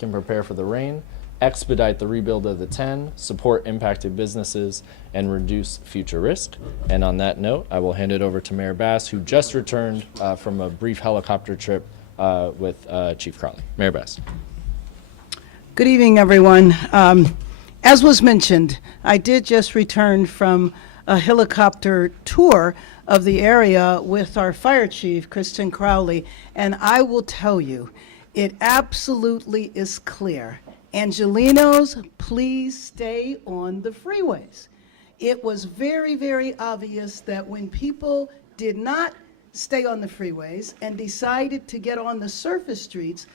can prepare for the rain, expedite the rebuild of the 10, support impacted businesses, and reduce future risk. And on that note, I will hand it over to Mayor Bass, who just returned from a brief helicopter trip with Chief Crowley. Mayor Bass. Good evening, everyone. As was mentioned, I did just return from a helicopter tour of the area with our fire chief, Kristen Crowley, and I will tell you, it absolutely is clear. Angelenos, please stay on the freeways. It was very, very obvious that when people did not stay on the freeways and decided to get on the surface streets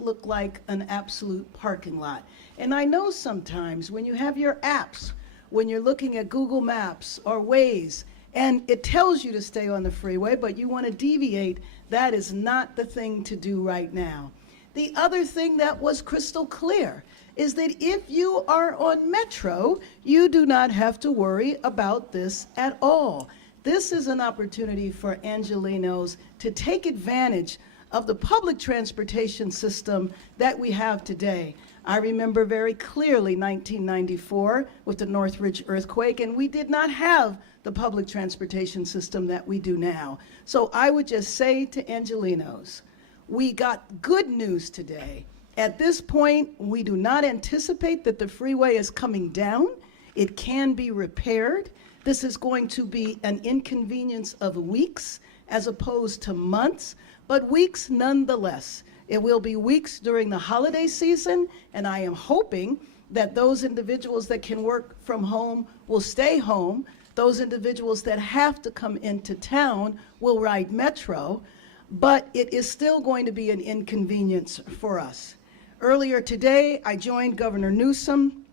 look like an absolute parking lot. And I know sometimes when you have your apps, when you're looking at Google Maps or Waze, and it tells you to stay on the freeway, but you want to deviate, that is not the thing to do right now. The other thing that was crystal clear is that if you are on Metro, you do not have to worry about this at all. This is an opportunity for Angelenos to take advantage of the public transportation system that we have today. I remember very clearly 1994 with the Northridge earthquake, and we did not have the public transportation system that we do now. So I would just say to Angelenos, we got good news today. At this point, we do not anticipate that the freeway is coming down. It can be repaired. This is going to be an inconvenience of weeks as opposed to months, but weeks nonetheless. It will be weeks during the holiday season, and I am hoping that those individuals that can work from home will stay home. Those individuals that have to come into town will ride Metro, but it is still going to be an inconvenience for us. Earlier today, I joined Governor Newsom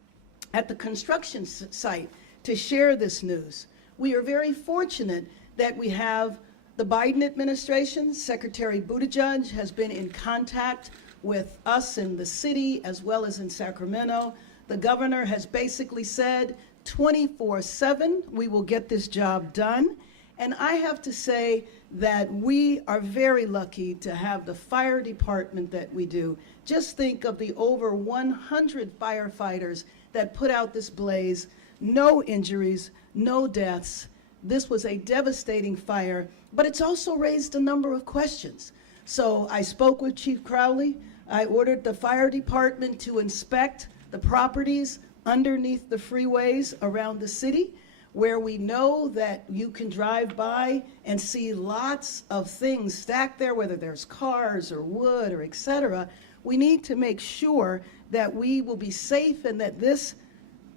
at the construction site to share this news. We are very fortunate that we have the Biden administration. Secretary Buttigieg has been in contact with us in the city as well as in Sacramento. The governor has basically said 24/7, we will get this job done. And I have to say that we are very lucky to have the fire department that we do. Just think of the over 100 firefighters that put out this blaze, no injuries, no deaths. This was a devastating fire, but it's also raised a number of questions. So I spoke with Chief Crowley. I ordered the fire department to inspect the properties underneath the freeways around the city, where we know that you can drive by and see lots of things stacked there, whether there's cars or wood or et cetera. We need to make sure that we will be safe and that this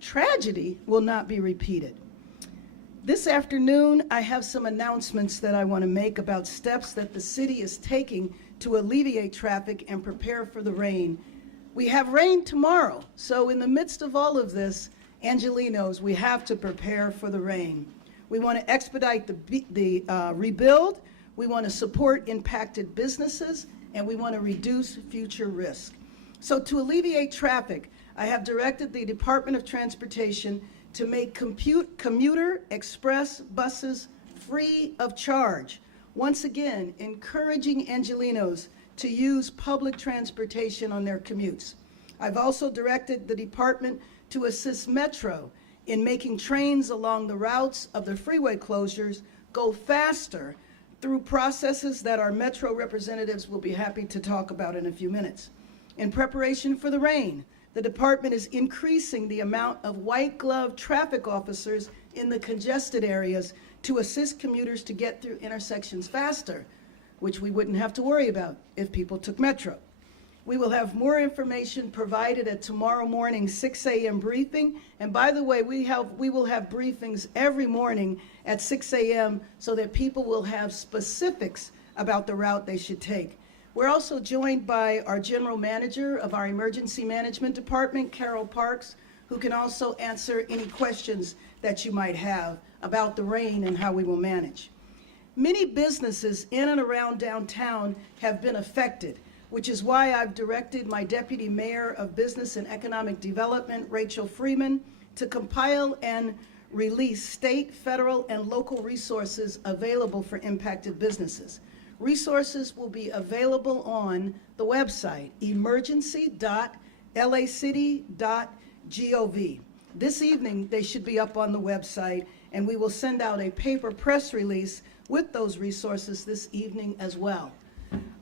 tragedy will not be repeated. This afternoon, I have some announcements that I want to make about steps that the city is taking to alleviate traffic and prepare for the rain. We have rain tomorrow, so in the midst of all of this, Angelenos, we have to prepare for the rain. We want to expedite the rebuild, we want to support impacted businesses, and we want to reduce future risk. So to alleviate traffic, I have directed the Department of Transportation to make commuter express buses free of charge. Once again, encouraging Angelenos to use public transportation on their commutes. I've also directed the department to assist Metro in making trains along the routes of the freeway closures go faster through processes that our Metro representatives will be happy to talk about in a few minutes. In preparation for the rain, the department is increasing the amount of white glove traffic officers in the congested areas to assist commuters to get through intersections faster, which we wouldn't have to worry about if people took Metro. We will have more information provided at tomorrow morning's 6 a.m. briefing. And by the way, we will have briefings every morning at 6 a.m. so that people will have specifics about the route they should take. We're also joined by our general manager of our emergency management department, Carol Parks, who can also answer any questions that you might have about the rain and how we will manage. Many businesses in and around downtown have been affected, which is why I've directed my Deputy Mayor of Business and Economic Development, Rachel Freeman, to compile and release state, federal, and local resources available for impacted businesses. Resources will be available on the website, emergency.lacity.gov. This evening, they should be up on the website, and we will send out a paper press release with those resources this evening as well.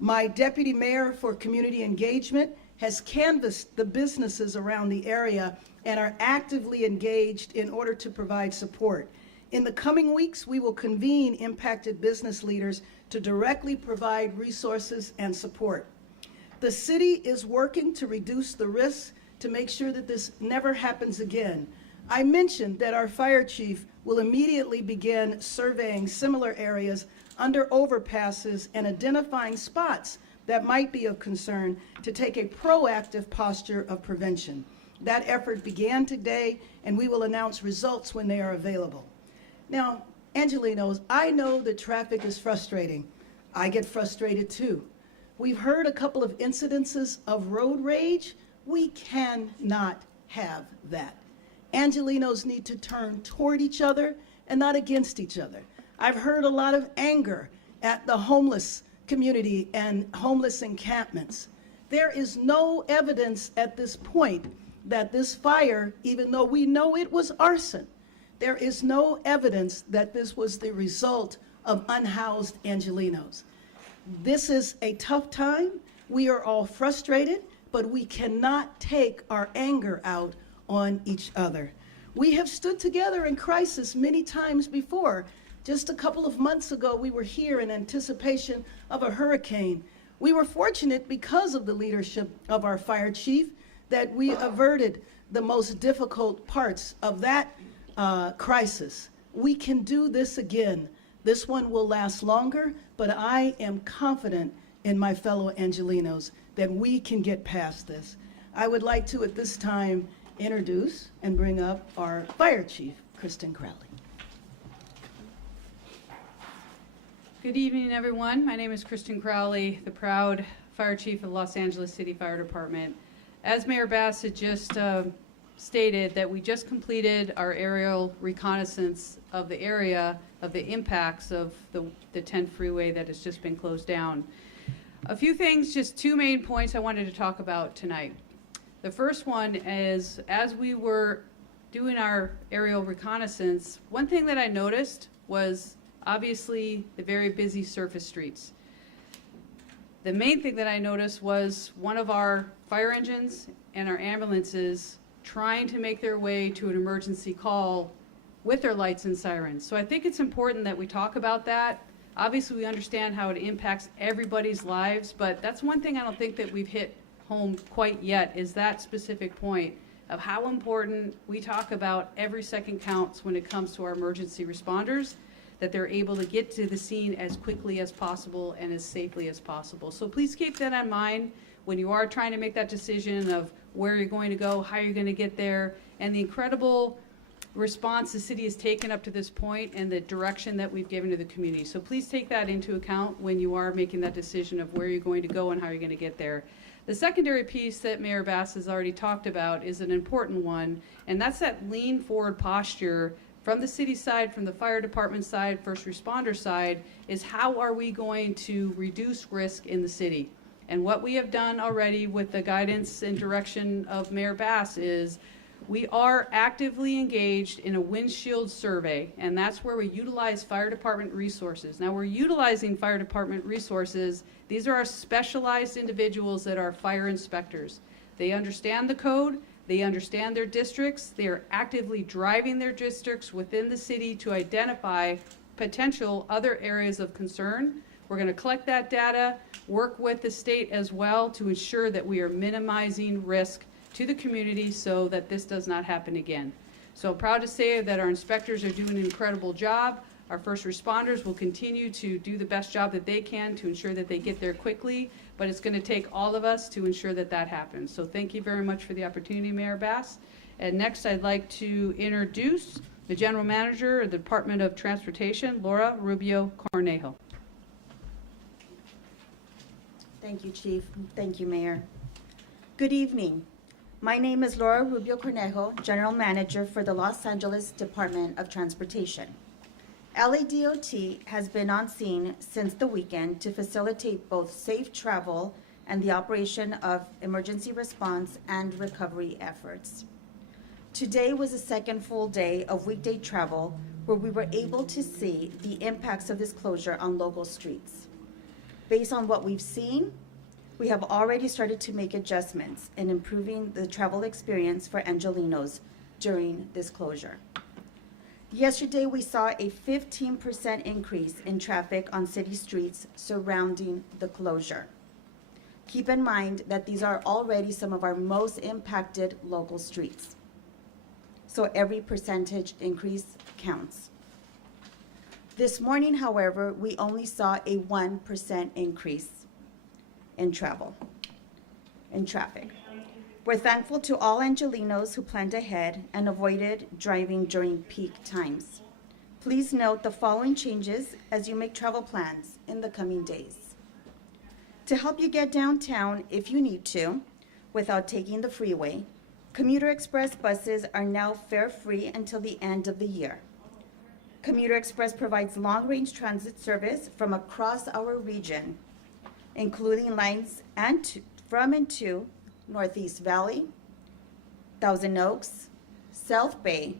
My deputy mayor for community engagement has canvassed the businesses around the area and are actively engaged in order to provide support. In the coming weeks, we will convene impacted business leaders to directly provide resources and support. The city is working to reduce the risks to make sure that this never happens again. I mentioned that our fire chief will immediately begin surveying similar areas under overpasses and identifying spots that might be of concern to take a proactive posture of prevention. That effort began today, and we will announce results when they are available. Now, Angelenos, I know that traffic is frustrating. I get frustrated too. We've heard a couple of incidences of road rage. We cannot have that. Angelenos need to turn toward each other and not against each other. I've heard a lot of anger at the homeless community and homeless encampments. There is no evidence at this point that this fire, even though we know it was arson, there is no evidence that this was the result of unhoused Angelenos. This is a tough time. We are all frustrated, but we cannot take our anger out on each other. We have stood together in crisis many times before. Just a couple of months ago, we were here in anticipation of a hurricane. We were fortunate because of the leadership of our fire chief that we averted the most difficult parts of that crisis. We can do this again. This one will last longer, but I am confident in my fellow Angelenos that we can get past this. I would like to, at this time, introduce and bring up our fire chief, Kristen Crowley. Good evening, everyone. My name is Kristen Crowley, the proud fire chief of the Los Angeles City Fire Department. As Mayor Bass had just stated, that we just completed our aerial reconnaissance of the area of the impacts of the 10 freeway that has just been closed down. A few things, just two main points I wanted to talk about tonight. The first one is, as we were doing our aerial reconnaissance, one thing that I noticed was obviously the very busy surface streets. The main thing that I noticed was one of our fire engines and our ambulances trying to make their way to an emergency call with their lights and sirens. So I think it's important that we talk about that. Obviously, we understand how it impacts everybody's lives, but that's one thing I don't think that we've hit home quite yet, is that specific point of how important we talk about every second counts when it comes to our emergency responders, that they're able to get to the scene as quickly as possible and as safely as possible. So please keep that in mind when you are trying to make that decision of where you're going to go, how you're going to get there, and the incredible response the city has taken up to this point and the direction that we've given to the community. So please take that into account when you are making that decision of where you're going to go and how you're going to get there. The secondary piece that Mayor Bass has already talked about is an important one, and that's that lean forward posture from the city side, from the fire department side, first responder side, is how are we going to reduce risk in the city? And what we have done already with the guidance and direction of Mayor Bass is we are actively engaged in a windshield survey, and that's where we utilize fire department resources. Now, we're utilizing fire department resources. These are our specialized individuals that are fire inspectors. They understand the code. They understand their districts. They are actively driving their districts within the city to identify potential other areas of concern. We're going to collect that data, work with the state as well to ensure that we are minimizing risk to the community so that this does not happen again. So I'm proud to say that our inspectors are doing an incredible job. Our first responders will continue to do the best job that they can to ensure that they get there quickly, but it's going to take all of us to ensure that that happens. So thank you very much for the opportunity, Mayor Bass. And next, I'd like to introduce the General Manager of the Department of Transportation, Laura Rubio Cornejo. Thank you, Chief. Thank you, Mayor. Good evening. My name is Laura Rubio Cornejo, General Manager for the Los Angeles Department of Transportation. LADOT has been on scene since the weekend to facilitate both safe travel and the operation of emergency response and recovery efforts. Today was the second full day of weekday travel where we were able to see the impacts of this closure on local streets. Based on what we've seen, we have already started to make adjustments in improving the travel experience for Angelenos during this closure. Yesterday, we saw a 15% increase in traffic on city streets surrounding the closure. Keep in mind that these are already some of our most impacted local streets. So every percentage increase counts. This morning, however, we only saw a 1% increase in traffic. We're thankful to all Angelenos who planned ahead and avoided driving during peak times. Please note the following changes as you make travel plans in the coming days. To help you get downtown if you need to, without taking the freeway, Commuter Express buses are now fare-free until the end of the year. Commuter Express provides long-range transit service from across our region, including lines from and to Northeast Valley, Thousand Oaks, South Bay,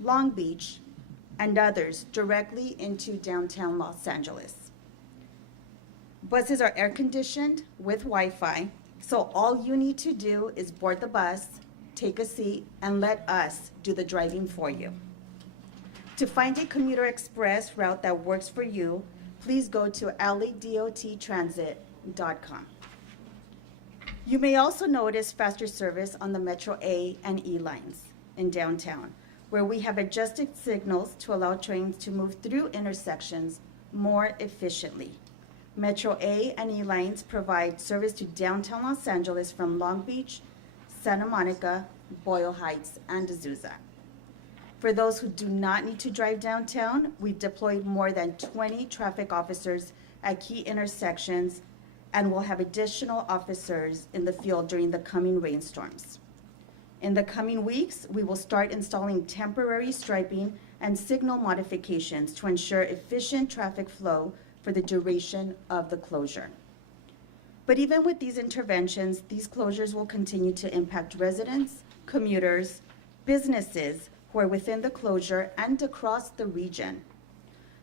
Long Beach, and others directly into downtown Los Angeles. Buses are air-conditioned with Wi-Fi, so all you need to do is board the bus, take a seat, and let us do the driving for you. To find a Commuter Express route that works for you, please go to ladottransit.com. You may also notice faster service on the Metro A and E lines in downtown, where we have adjusted signals to allow trains to move through intersections more efficiently. Metro A and E lines provide service to downtown Los Angeles from Long Beach, Santa Monica, Boyle Heights, and Azusa. For those who do not need to drive downtown, we've deployed more than 20 traffic officers at key intersections and will have additional officers in the field during the coming rainstorms. In the coming weeks, we will start installing temporary striping and signal modifications to ensure efficient traffic flow for the duration of the closure. But even with these interventions, these closures will continue to impact residents, commuters, businesses who are within the closure and across the region.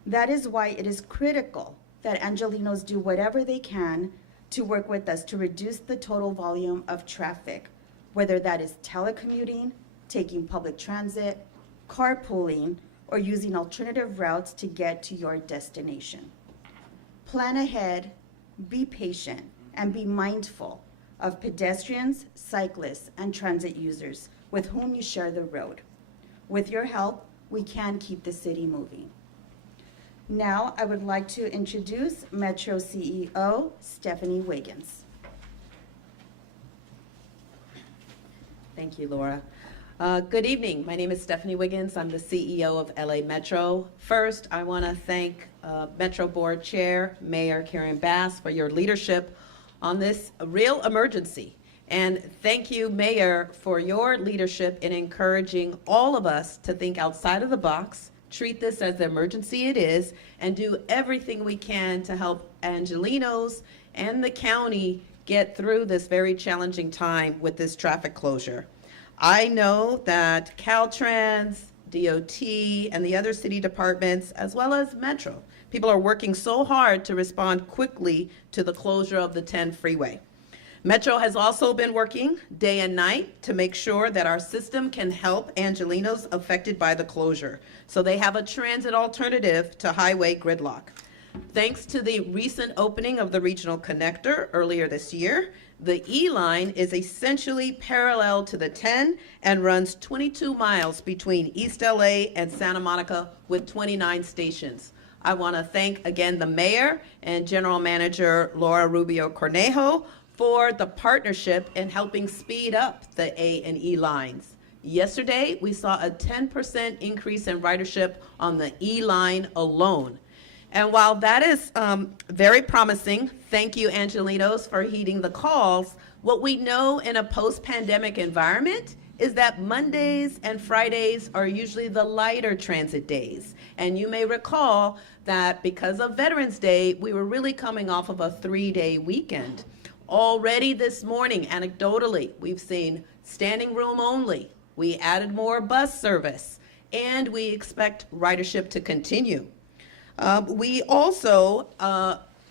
That is why it is critical that Angelenos do whatever they can to work with us to reduce the total volume of traffic, whether that is telecommuting, taking public transit, carpooling, or using alternative routes to get to your destination. Plan ahead, be patient, and be mindful of pedestrians, cyclists, and transit users with whom you share the road. With your help, we can keep the city moving. Now, I would like to introduce Metro CEO Stephanie Wiggins. Thank you, Laura. Good evening. My name is Stephanie Wiggins. I'm the CEO of LA Metro. First, I want to thank Metro Board Chair, Mayor Karen Bass, for your leadership on this real emergency. And thank you, Mayor, for your leadership in encouraging all of us to think outside of the box, treat this as the emergency it is, and do everything we can to help Angelenos and the county get through this very challenging time with this traffic closure. I know that Caltrans, DOT, and the other city departments, as well as Metro, people are working so hard to respond quickly to the closure of the 10 freeway. Metro has also been working day and night to make sure that our system can help Angelenos affected by the closure, so they have a transit alternative to highway gridlock. Thanks to the recent opening of the regional connector earlier this year, the E line is essentially parallel to the 10 and runs 22 miles between East LA and Santa Monica with 29 stations. I want to thank again the mayor and general manager Laura Rubio Cornejo for the partnership in helping speed up the A and E lines. Yesterday, we saw a 10% increase in ridership on the E line alone. And while that is very promising, thank you, Angelenos, for heeding the calls. What we know in a post-pandemic environment is that Mondays and Fridays are usually the lighter transit days. And you may recall that because of Veterans Day, we were really coming off of a 3-day weekend. Already this morning, anecdotally, we've seen standing room only. We added more bus service, and we expect ridership to continue. We also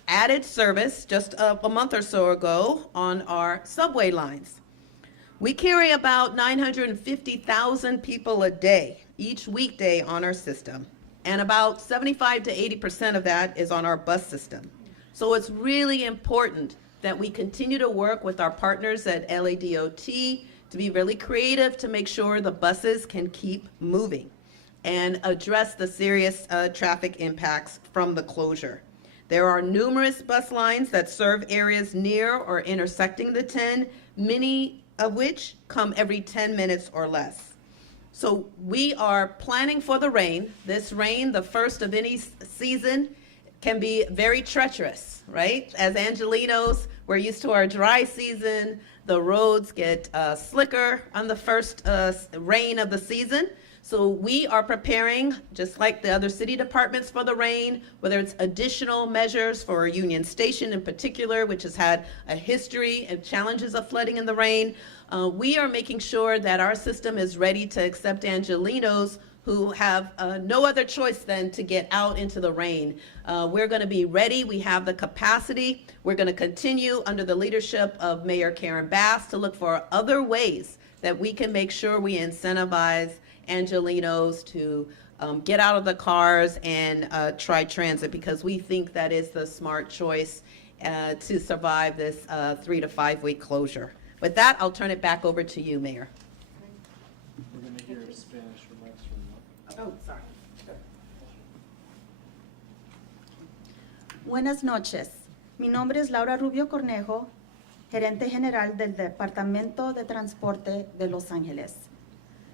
added service just a month or so ago on our subway lines. We carry about 950,000 people a day, each weekday on our system, and about 75 to 80% of that is on our bus system. So it's really important that we continue to work with our partners at LADOT to be really creative to make sure the buses can keep moving and address the serious traffic impacts from the closure. There are numerous bus lines that serve areas near or intersecting the 10, many of which come every 10 minutes or less. So we are planning for the rain. This rain, the first of any season, can be very treacherous, right? As Angelenos, we're used to our dry season. The roads get slicker on the first rain of the season. So we are preparing, just like the other city departments, for the rain, whether it's additional measures for Union Station in particular, which has had a history of challenges of flooding in the rain. We are making sure that our system is ready to accept Angelenos who have no other choice than to get out into the rain. We're going to be ready. We have the capacity. We're going to continue under the leadership of Mayor Karen Bass to look for other ways that we can make sure we incentivize Angelenos to get out of the cars and try transit, because we think that is the smart choice to survive this 3 to 5 week closure. With that, I'll turn it back over to you, Mayor. We're going to hear Spanish remarks from Oh, sorry. Buenas noches. Mi nombre es Laura Rubio Cornejo, gerente general del Departamento de Transporte de Los Ángeles.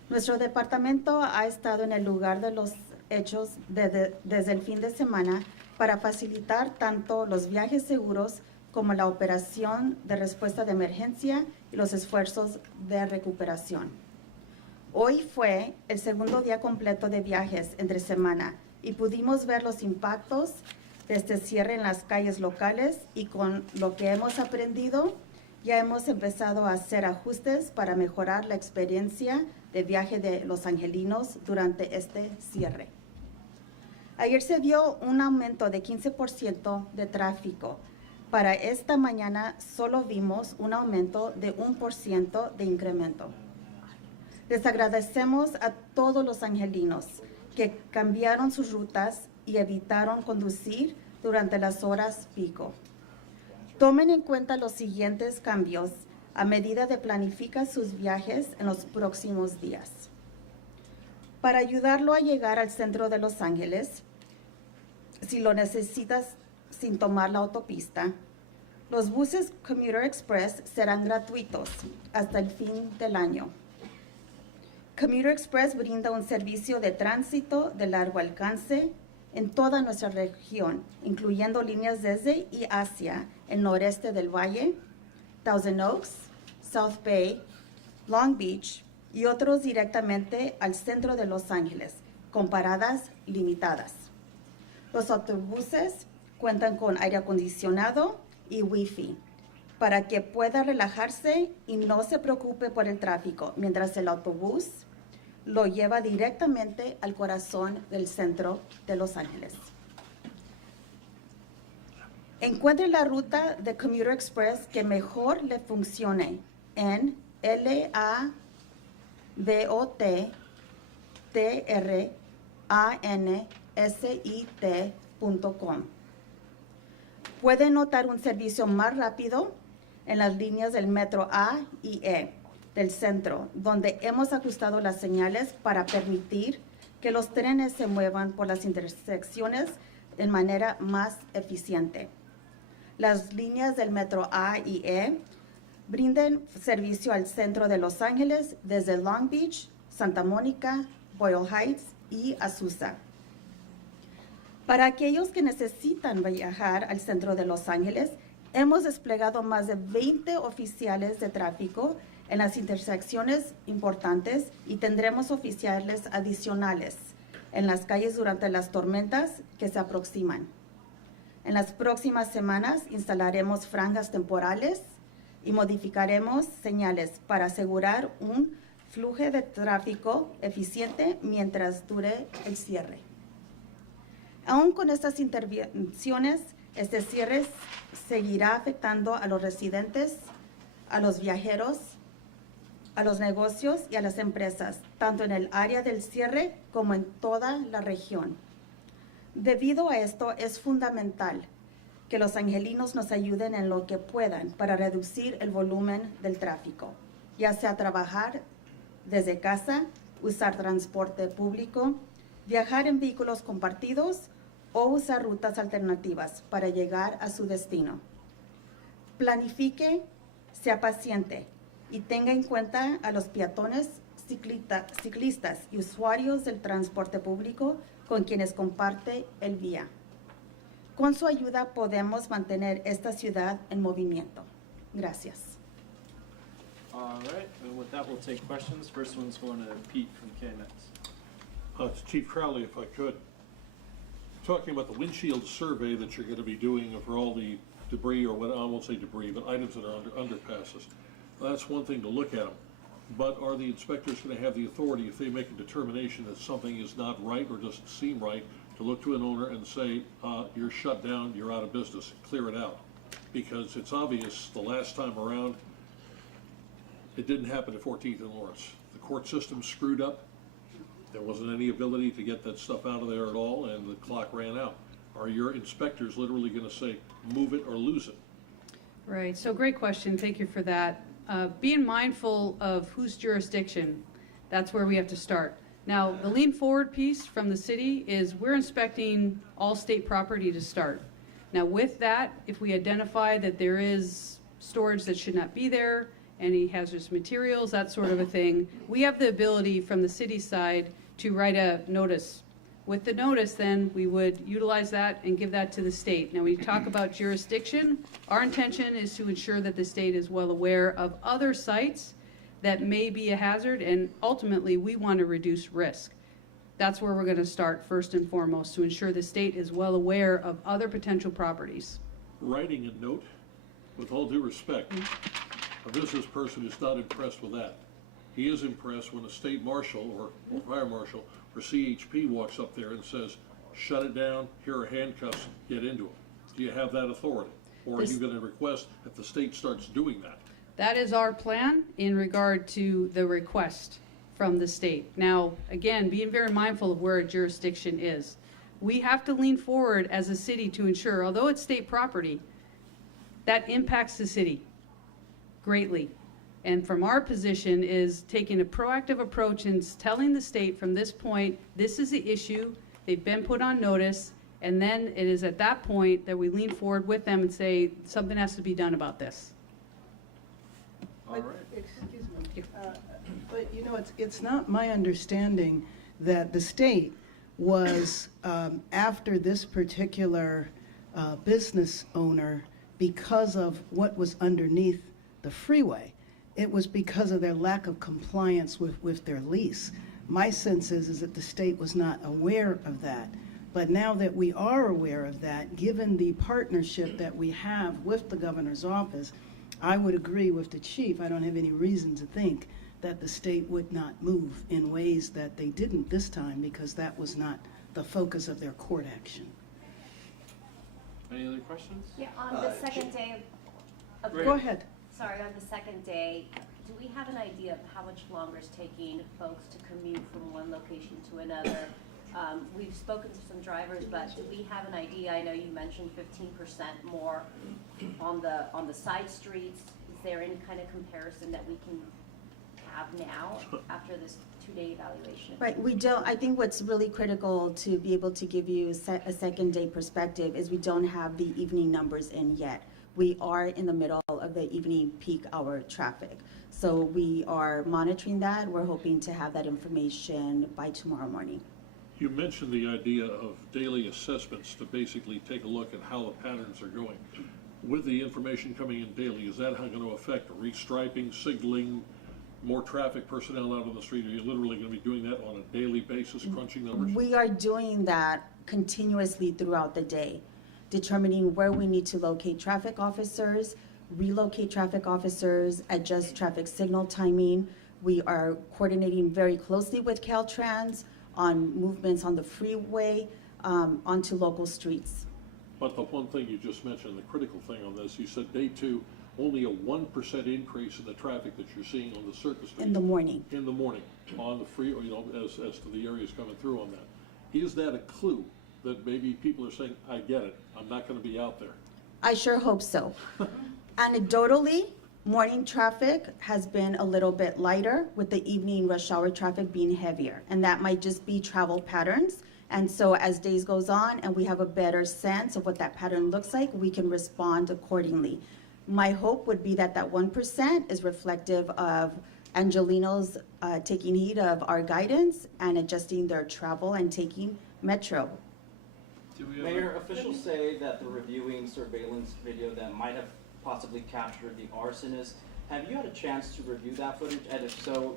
Nuestro departamento ha estado en el lugar de los hechos desde el fin de semana para facilitar tanto los viajes seguros como la operación de respuesta de emergencia y los esfuerzos de recuperación. Hoy fue el segundo día completo de viajes entre semana y pudimos ver los impactos de este cierre en las calles locales, y con lo que hemos aprendido ya hemos empezado a hacer ajustes para mejorar la experiencia de viaje de los angelinos durante este cierre. Ayer se vio un aumento de 15% de tráfico. Para esta mañana solo vimos un aumento de 1% de incremento. Les agradecemos a todos los angelinos que cambiaron sus rutas y evitaron conducir durante las horas pico. Tomen en cuenta los siguientes cambios a medida de planificar sus viajes en los próximos días. Para ayudarlo a llegar al centro de Los Ángeles, si lo necesitas sin tomar la autopista, los buses Commuter Express serán gratuitos hasta el fin del año. Commuter Express brinda un servicio de tránsito de largo alcance en toda nuestra región, incluyendo líneas desde y hacia el noreste del valle, Thousand Oaks, South Bay, Long Beach y otros directamente al centro de Los Ángeles, con paradas limitadas. Los autobuses cuentan con aire acondicionado y Wi-Fi para que pueda relajarse y no se preocupe por el tráfico, mientras el autobús lo lleva directamente al corazón del centro de Los Ángeles. Encuentre la ruta de Commuter Express que mejor le funcione en LADOT.transit.com. Puede notar un servicio más rápido en las líneas del metro A y E del centro, donde hemos ajustado las señales para permitir que los trenes se muevan por las intersecciones de manera más eficiente. Las líneas del metro A y E brindan servicio al centro de Los Ángeles desde Long Beach, Santa Mónica, Boyle Heights y Azusa. Para aquellos que necesitan viajar al centro de Los Ángeles, Hemos desplegado más de 20 oficiales de tráfico en las intersecciones importantes y tendremos oficiales adicionales en las calles durante las tormentas que se aproximan. En las próximas semanas instalaremos franjas temporales y modificaremos señales para asegurar un flujo de tráfico eficiente mientras dure el cierre. Aún con estas intervenciones, este cierre seguirá afectando a los residentes, a los viajeros, a los negocios y a las empresas, tanto en el área del cierre como en toda la región. Debido a esto, es fundamental que los angelinos nos ayuden en lo que puedan para reducir el volumen del tráfico, ya sea trabajar desde casa, usar transporte público, viajar en vehículos compartidos o usar rutas alternativas para llegar a su destino. Planifique, sea paciente y tenga en cuenta a los peatones, ciclistas y usuarios del transporte público con quienes comparte el vía. Con su ayuda podemos mantener esta ciudad en movimiento. Gracias. All right, and with that, we'll take questions. First one's going to Pete from KNX. It's Chief Crowley, if I could. Talking about the windshield survey that you're going to be doing for all the debris, or what, I won't say debris, but items that are under underpasses. That's one thing to look at them. But are the inspectors going to have the authority, if they make a determination that something is not right or doesn't seem right, to look to an owner and say, you're shut down, you're out of business, clear it out? Because it's obvious the last time around, it didn't happen at 14th and Lawrence. The court system screwed up. There wasn't any ability to get that stuff out of there at all, and the clock ran out. Are your inspectors literally going to say, move it or lose it? Right, so great question, thank you for that. Being mindful of whose jurisdiction, that's where we have to start. Now, the lean forward piece from the city is we're inspecting all state property to start. Now, with that, if we identify that there is storage that should not be there, any hazardous materials, that sort of a thing, we have the ability from the city side to write a notice. With the notice, then, we would utilize that and give that to the state. Now, we talk about jurisdiction. Our intention is to ensure that the state is well aware of other sites that may be a hazard, and ultimately, we want to reduce risk. That's where we're going to start first and foremost, to ensure the state is well aware of other potential properties. Writing a note, with all due respect, a business person is not impressed with that. He is impressed when a state marshal or fire marshal or CHP walks up there and says, shut it down, here are handcuffs, get into it. Do you have that authority? Or are you going to request that the state starts doing that? That is our plan in regard to the request from the state. Now, again, being very mindful of where a jurisdiction is. We have to lean forward as a city to ensure, although it's state property, that impacts the city greatly. And from our position is taking a proactive approach and telling the state from this point, this is the issue, they've been put on notice, and then it is at that point that we lean forward with them and say, something has to be done about this. All right. Excuse me. But, you know, it's not my understanding that the state was after this particular business owner because of what was underneath the freeway. It was because of their lack of compliance with their lease. My sense is that the state was not aware of that. But now that we are aware of that, given the partnership that we have with the governor's office, I would agree with the chief. I don't have any reason to think that the state would not move in ways that they didn't this time, because that was not the focus of their court action. Any other questions? Yeah, on the second day of. Great. Go ahead. Sorry, on the second day, do we have an idea of how much longer it's taking folks to commute from one location to another? We've spoken to some drivers, but do we have an idea? I know you mentioned 15% more on the side streets. Is there any kind of comparison that we can have now after this 2-day evaluation? Right, we don't, I think what's really critical to be able to give you a second day perspective is we don't have the evening numbers in yet. We are in the middle of the evening peak hour traffic. So we are monitoring that. We're hoping to have that information by tomorrow morning. You mentioned the idea of daily assessments to basically take a look at how the patterns are going. with the information coming in daily, is that going to affect restriping, signaling, more traffic personnel out on the street? Are you literally going to be doing that on a daily basis, crunching numbers? We are doing that continuously throughout the day, determining where we need to locate traffic officers, relocate traffic officers, adjust traffic signal timing. We are coordinating very closely with Caltrans on movements on the freeway, onto local streets. But the one thing you just mentioned, the critical thing on this, you said day 2, only a 1% increase in the traffic that you're seeing on the surface streets. In the morning. In the morning, on the free, as to the areas coming through on that. Is that a clue that maybe people are saying, I get it, I'm not gonna be out there? I sure hope so. Anecdotally, morning traffic has been a little bit lighter, with the evening rush hour traffic being heavier. And that might just be travel patterns. And so as days goes on and we have a better sense of what that pattern looks like, we can respond accordingly. My hope would be that that 1% is reflective of Angelinos taking heed of our guidance and adjusting their travel and taking Metro. Do we have Mayor, officials say that the reviewing surveillance video that might have possibly captured the arsonist, have you had a chance to review that footage? And if so,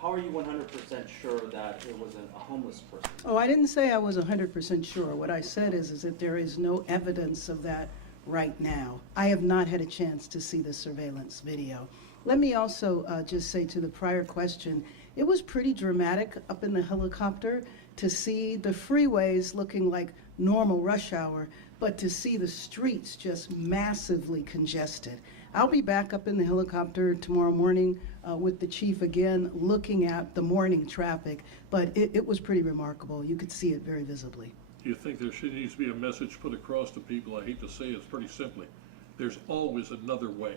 how are you 100% sure that it wasn't a homeless person? Oh, I didn't say I was 100% sure. What I said is that there is no evidence of that right now. I have not had a chance to see the surveillance video. Let me also just say to the prior question, it was pretty dramatic up in the helicopter to see the freeways looking like normal rush hour, but to see the streets just massively congested. I'll be back up in the helicopter tomorrow morning with the chief again, looking at the morning traffic, but it was pretty remarkable. You could see it very visibly. Do you think there needs to be a message put across to people? I hate to say it pretty simply. There's always another way.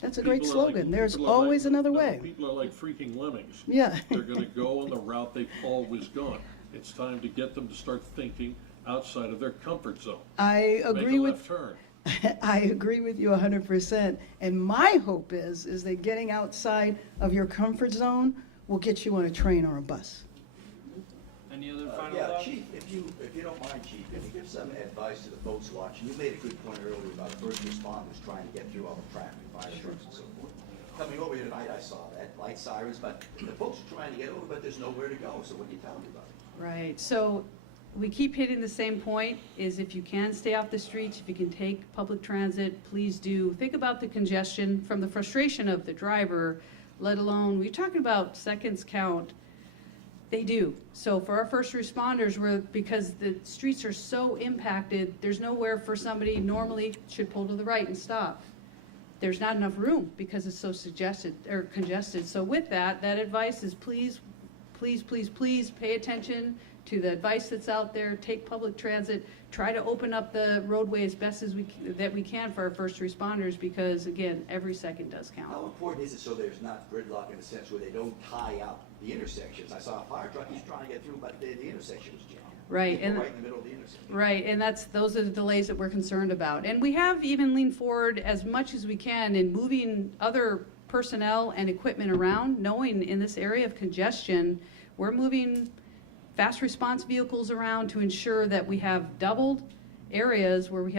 That's a great People are like- slogan. There's people are always like- another no, way. People are like freaking lemmings. Yeah. They're gonna go on the route they've always gone. It's time to get them to start thinking outside of their comfort zone. I agree Make a with left turn. I agree with you 100%. And my hope is that getting outside of your comfort zone will get you on a train or a bus. any other final Yeah, thoughts? Chief, if you don't mind, Chief, can you give some advice to the folks watching? You made a good point earlier about first responders trying to get through all the traffic, fire trucks and so forth. Coming over here tonight, I saw that, light sirens, but the folks are trying to get over, but there's nowhere to go, so what do you tell them about it? Right, so we keep hitting the same point, is if you can stay off the streets, if you can take public transit, please do. Think about the congestion from the frustration of the driver, let alone, we're talking about seconds count. They do. So for our first responders, because the streets are so impacted, there's nowhere for somebody normally should pull to the right and stop. There's not enough room because it's so congested. So with that advice is please pay attention to the advice that's out there. Take public transit. Try to open up the roadway as best as we can for our first responders, because again, every second does count. How important is it so there's not gridlock in the sense where they don't tie up the intersections? I saw a fire truck, he's trying to get through, but the intersection was jammed. Right, People and right in the middle of the intersection. right, and those are the delays that we're concerned about. And we have even leaned forward as much as we can in moving other personnel and equipment around, knowing in this area of congestion, we're moving fast response vehicles around to ensure that we have doubled areas where we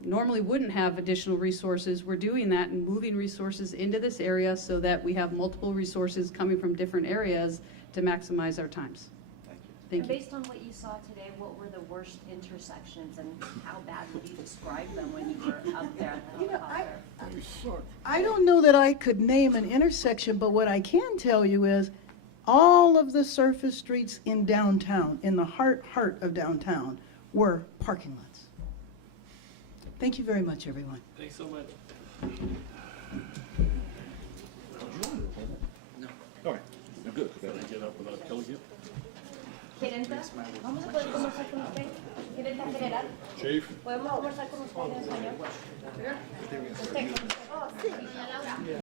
normally wouldn't have additional resources. We're doing that and moving resources into this area so that we have multiple resources coming from different areas to maximize our times. Thank you. Thank And you. based on what you saw today, what were the worst intersections and how bad would you describe them when you were up there in the helicopter? I don't know that I could name an intersection, but what I can tell you is all of the surface streets in downtown, in the heart of downtown, were parking lots. Thank you very much, everyone. Thanks so much. All right, you're good. Can I get up without killing you? Gerenta, ¿vamos a poder conversar con usted? Gerenta general, Chief? ¿podemos conversar con usted en español? Usted. Oh, sí. Laura.